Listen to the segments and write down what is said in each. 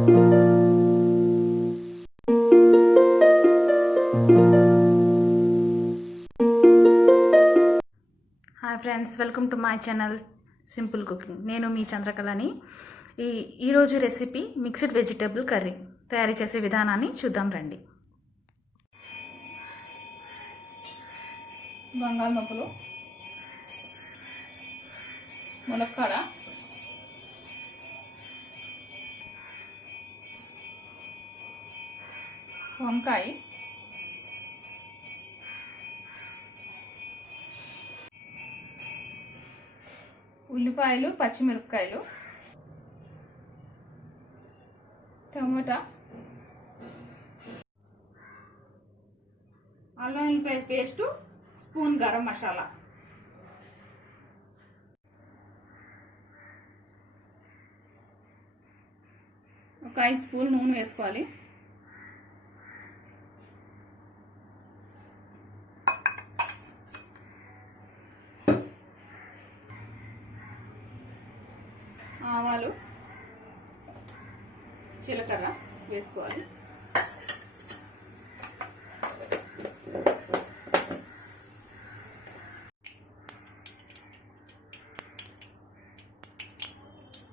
Hi friends, welcome to my channel simple cooking. నేను మీ చంద్రకళని. ఈరోజు recipe mixed vegetable curry తయారు చేసే విధానాన్ని చూద్దాం రండి. బంగాళదుంపలు, ములక్కాడ, వంకాయ, ఉల్లిపాయలు, పచ్చిమిరపకాయలు, టమోటా, అల్లం వెల్లిపాయ పేస్టు, స్పూన్ గరం మసాలా, ఒక 5 స్పూన్ నూనె వేసుకోవాలి. ఆవాలు, జీలకర్ర వేసుకోవాలి.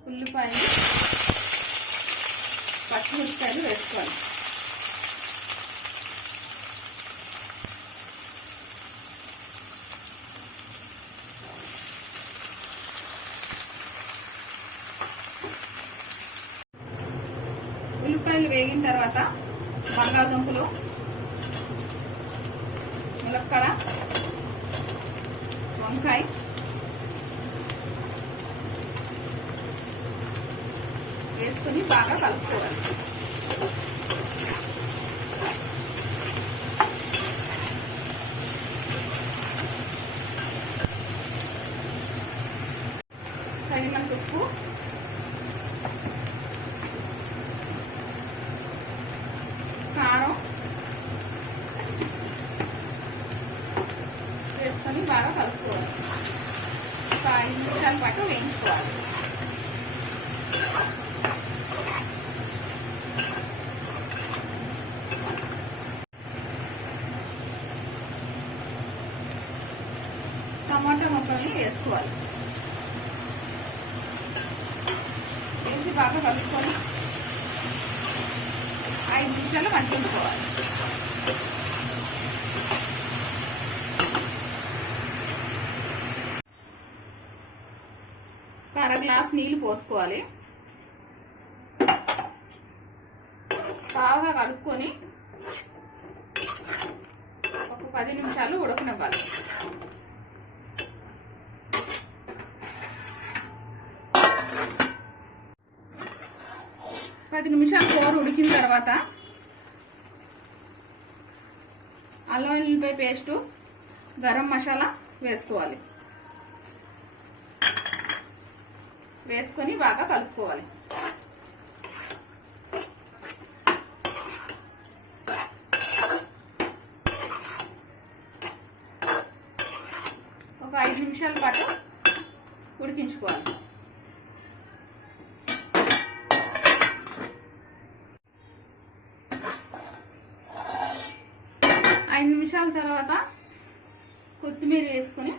ఉల్లిపాయలు, పచ్చిమిరపకాయలు వేసుకోవాలి. ఉల్లిపాయలు వేగిన తర్వాత బంగాళదుంపలు, ములక్కాడ, వంకాయ వేసుకొని బాగా కలుపుకోవాలి. తగినంత ఉప్పు, కారం వేసుకొని బాగా కలుపుకోవాలి. ఒక 5 నిమిషాల పాటు వేయించుకోవాలి. టమాటా ముక్కల్ని వేసుకోవాలి. వేసి బాగా కలుపుకొని 5 నిమిషాలు మగ్గించుకోవాలి. అర గ్లాస్ నీళ్ళు పోసుకోవాలి. బాగా కలుపుకొని ఒక 10 నిమిషాలు ఉడకనివ్వాలి. పది నిమిషాలు కూర ఉడికిన తర్వాత అల్లం వెల్లిపాయ పేస్టు, గరం మసాలా వేసుకోవాలి. వేసుకొని బాగా కలుపుకోవాలి. ఒక 5 నిమిషాల పాటు ఉడికించుకోవాలి. 5 నిమిషాల తర్వాత కొత్తిమీర వేసుకొని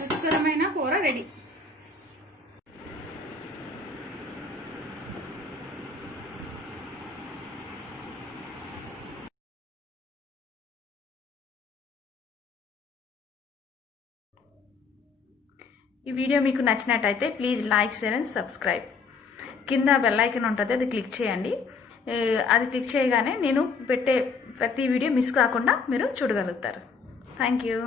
రుచికరమైన కూర రెడీ. ఈ వీడియో మీకు నచ్చినట్టయితే please like, share and subscribe. కింద బెల్ ఐకాన్ ఉంటుంది, అది క్లిక్ చేయండి. అది క్లిక్ చేయగానే నేను పెట్టే ప్రతి వీడియో మిస్ కాకుండా మీరు చూడగలుగుతారు. Thank you.